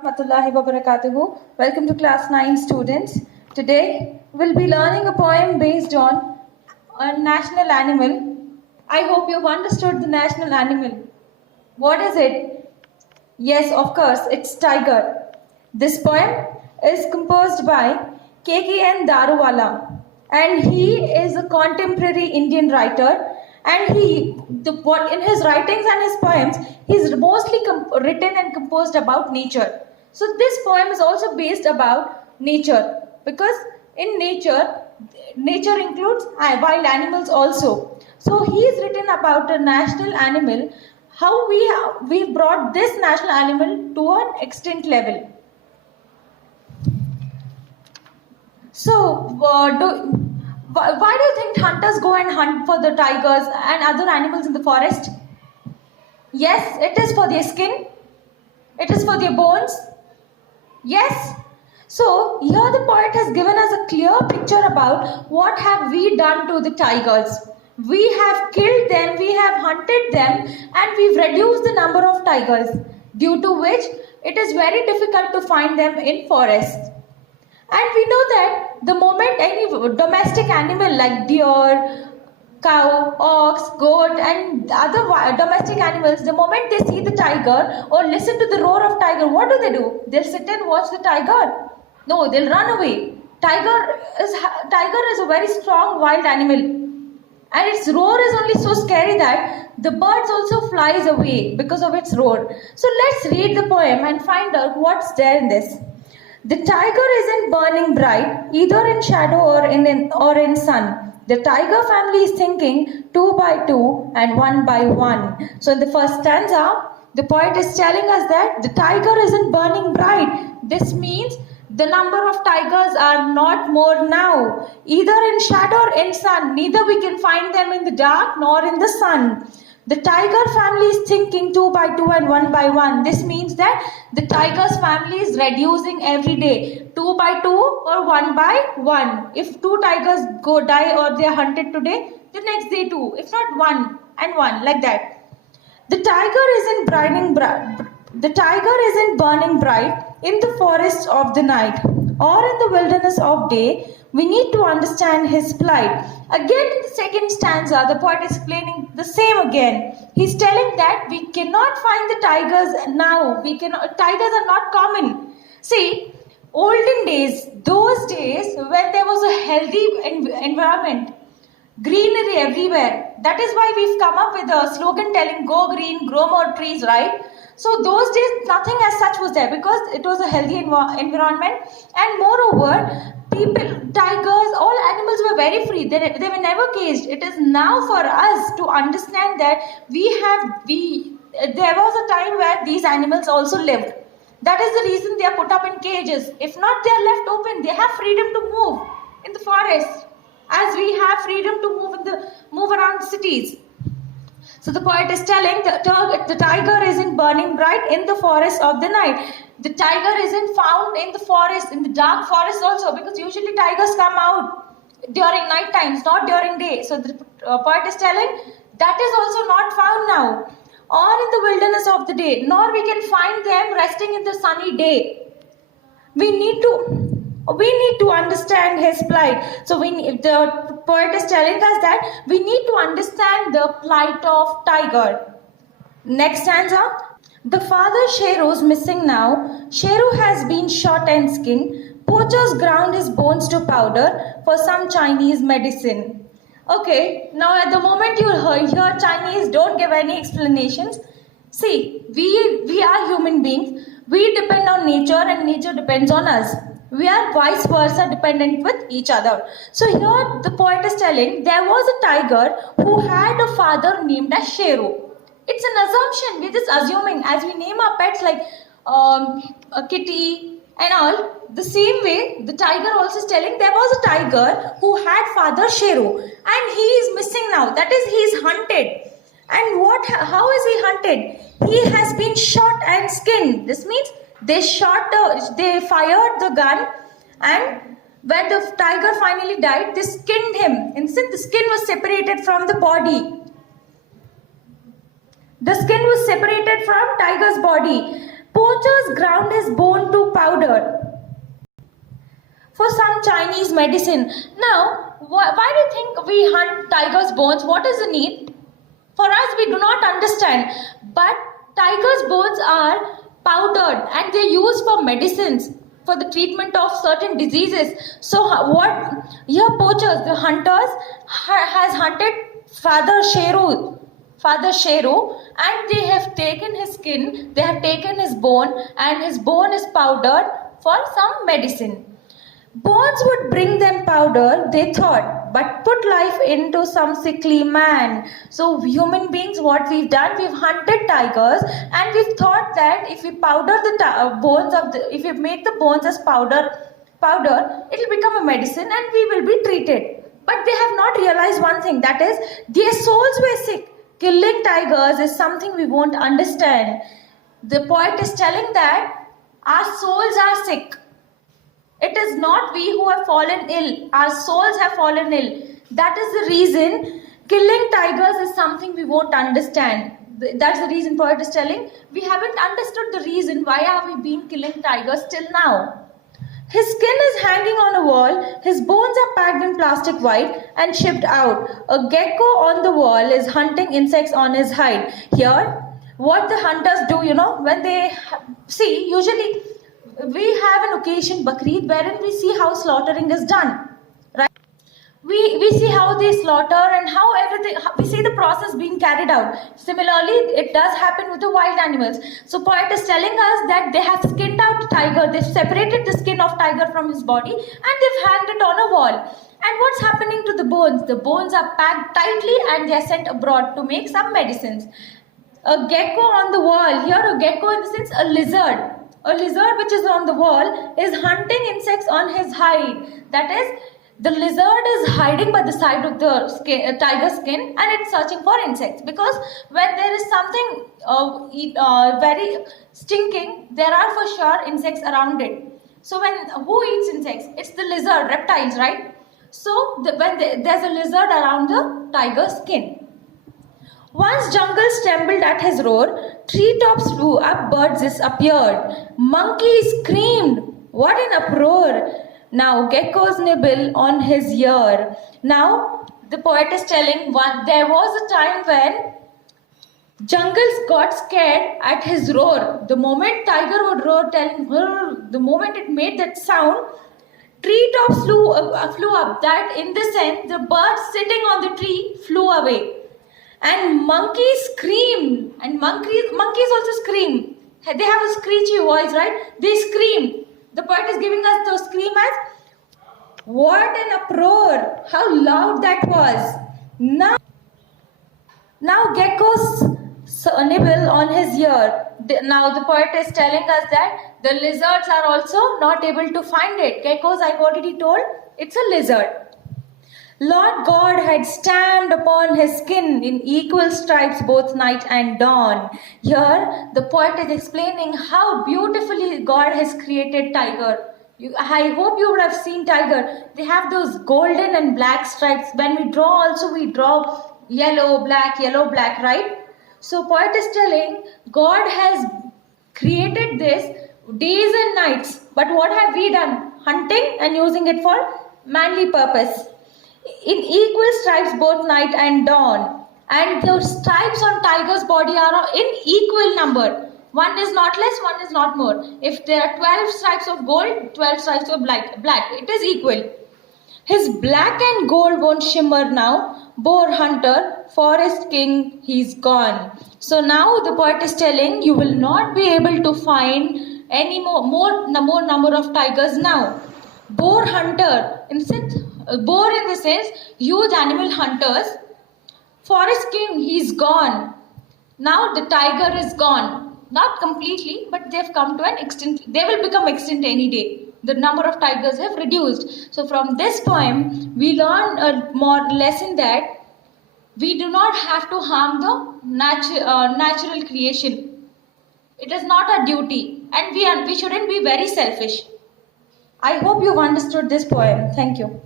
warahmatullahi wabarakatuh. Welcome to class 9 students. Today we'll be learning a poem based on a national animal. I hope you've understood the national animal. What is it? Yes, of course, it's tiger. This poem is composed by K.K.N. Daruwala, and he is a contemporary Indian writer. And in his writings and his poems, he's mostly written and composed about nature. So this poem is also based about nature, because in nature includes wild animals also. So he's written about a national animal, how we've brought this national animal to an extinct level. So why do you think hunters go and hunt for the tigers and other animals in the forest? Yes, it is for their skin. It is for their bones. Yes. So here the poet has given us a clear picture about what have we done to the tigers. We have killed them, we have hunted them, and we've reduced the number of tigers, due to which it is very difficult to find them in forests. And we know that the moment any domestic animal like deer, cow, ox, goat and other domestic animals, the moment they see the tiger or listen to the roar of tiger, what do? They'll sit and watch the tiger. No, they'll run away. Tiger is a very strong wild animal. And its roar is only so scary that the birds also flies away because of its roar. So let's read the poem and find out what's there in this. The tiger isn't burning bright, either in shadow or in sun. The tiger family is thinking 2 by 2 and 1 by 1. So in the first stanza, the poet is telling us that the tiger isn't burning bright. This means the number of tigers are not more now, either in shadow or in sun. Neither we can find them in the dark nor in the sun. The tiger family is thinking 2 by 2 and 1 by 1. This means that the tiger's family is reducing every day. 2 by 2 or 1 by 1. If 2 tigers die or they are hunted today, the next day 2. If not 1 and 1, like that. The tiger isn't burning bright in the forests of the night or in the wilderness of day. We need to understand his plight. Again in the second stanza, the poet is explaining the same again. He's telling that we cannot find the tigers now. Tigers are not common. See, olden days, those days when there was a healthy environment, greenery everywhere. That is why we've come up with a slogan telling go green, grow more trees, right? So those days nothing as such was there because it was a healthy environment, and moreover, tigers, all animals were very free. They were never caged. It is now for us to understand that there was a time where these animals also lived. That is the reason they are put up in cages. If not, they are left open. They have freedom to move in the forest, as we have freedom to move around cities. So the poet is telling the tiger isn't burning bright in the forest of the night. The tiger isn't found in the forest, in the dark forest also, because usually tigers come out during night times, not during day. So the poet is telling that is also not found now, or in the wilderness of the day, nor we can find them resting in the sunny day. We need to understand his plight. So the poet is telling us that we need to understand the plight of tiger. Next stanza. The father Sheru's missing now. Sheru has been shot and skinned. Poachers ground his bones to powder for some Chinese medicine. Okay, now at the moment you hear Chinese, don't give any explanations. See, we are human beings. We depend on nature and nature depends on us. We are vice versa dependent with each other. So here the poet is telling there was a tiger who had a father named as Sheru. It's an assumption. We're just assuming as we name our pets like a kitty and all. The same way, the tiger also is telling there was a tiger who had father Sheru and he is missing now. That is, he is hunted. And how is he hunted? He has been shot and skinned. This means they fired the gun, and when the tiger finally died, they skinned him. Instead, the skin was separated from the body. The skin was separated from tiger's body. Poachers ground his bones for some Chinese medicine. Now, why do you think we hunt tiger's bones? What is the need? For us, we do not understand. But tiger's bones are powdered and they use for medicines, for the treatment of certain diseases. So what here poachers, the hunters has hunted Father Sheru, and they have taken his skin, they have taken his bone, and his bone is powdered for some medicine. Bones would bring them powder, they thought, but put life into some sickly man. So human beings, what we've done, we've hunted tigers, and we've thought that if we powder the bones of if we make the bones as powder, it'll become a medicine and we will be treated. But they have not realized one thing, that is, their souls were sick. Killing tigers is something we won't understand. The poet is telling that our souls are sick. It is not we who have fallen ill. Our souls have fallen ill. That is the reason killing tigers is something we won't understand. That's the reason poet is telling. We haven't understood the reason why have we been killing tigers till now. His skin is hanging on a wall. His bones are packed in plastic white and shipped out. A gecko on the wall is hunting insects on his hide. Here, what the hunters do, when they see, usually we have an occasion, Bakrid, wherein we see how slaughtering is done, right? We see how they slaughter and how we see the process being carried out. Similarly, it does happen with the wild animals. So poet is telling us that they have skinned out the tiger, they've separated the skin of tiger from his body, and they've hanged it on a wall. And what's happening to the bones? The bones are packed tightly and they are sent abroad to make some medicines. A gecko on the wall, here a gecko in the sense a lizard. A lizard which is on the wall is hunting insects on his hide. That is, the lizard is hiding by the side of the tiger skin and it's searching for insects. Because when there is something very stinking, there are for sure insects around it. So who eats insects? It's the lizard, reptiles, right? So when there's a lizard around the tiger skin. Once jungles trembled at his roar, treetops flew up, birds disappeared. Monkeys screamed, what an uproar! Now geckos nibble on his ear. Now the poet is telling there was a time when jungles got scared at his roar. The moment tiger would roar, the moment it made that sound, treetops flew up. That in the sense, the birds sitting on the tree flew away. And monkeys screamed, and monkeys also scream. They have a screechy voice, right? They scream. The poet is giving us the scream as, what an uproar! How loud that was! Now geckos nibble on his ear. Now the poet is telling us that the lizards are also not able to find it. Geckos, I've already told, it's a lizard. Lord God had stamped upon his skin in equal stripes both night and dawn. Here, the poet is explaining how beautifully God has created tiger. I hope you would have seen tiger. They have those golden and black stripes. When we draw also, we draw yellow, black, right? So poet is telling, God has created this days and nights. But what have we done? Hunting and using it for manly purpose. In equal stripes both night and dawn, and the stripes on tiger's body are in equal number. One is not less, one is not more. If there are 12 stripes of gold, 12 stripes of black, it is equal. His black and gold won't shimmer now. Boar hunter, forest king, he's gone. So now the poet is telling, you will not be able to find any more number of tigers now. Boar hunter, boar in the sense, huge animal hunters. Forest king, he's gone. Now the tiger is gone. Not completely, but they've come to an extent. They will become extinct any day. The number of tigers have reduced. So from this poem, we learn a more lesson that we do not have to harm the natural creation. It is not our duty, and we shouldn't be very selfish. I hope you've understood this poem. Thank you.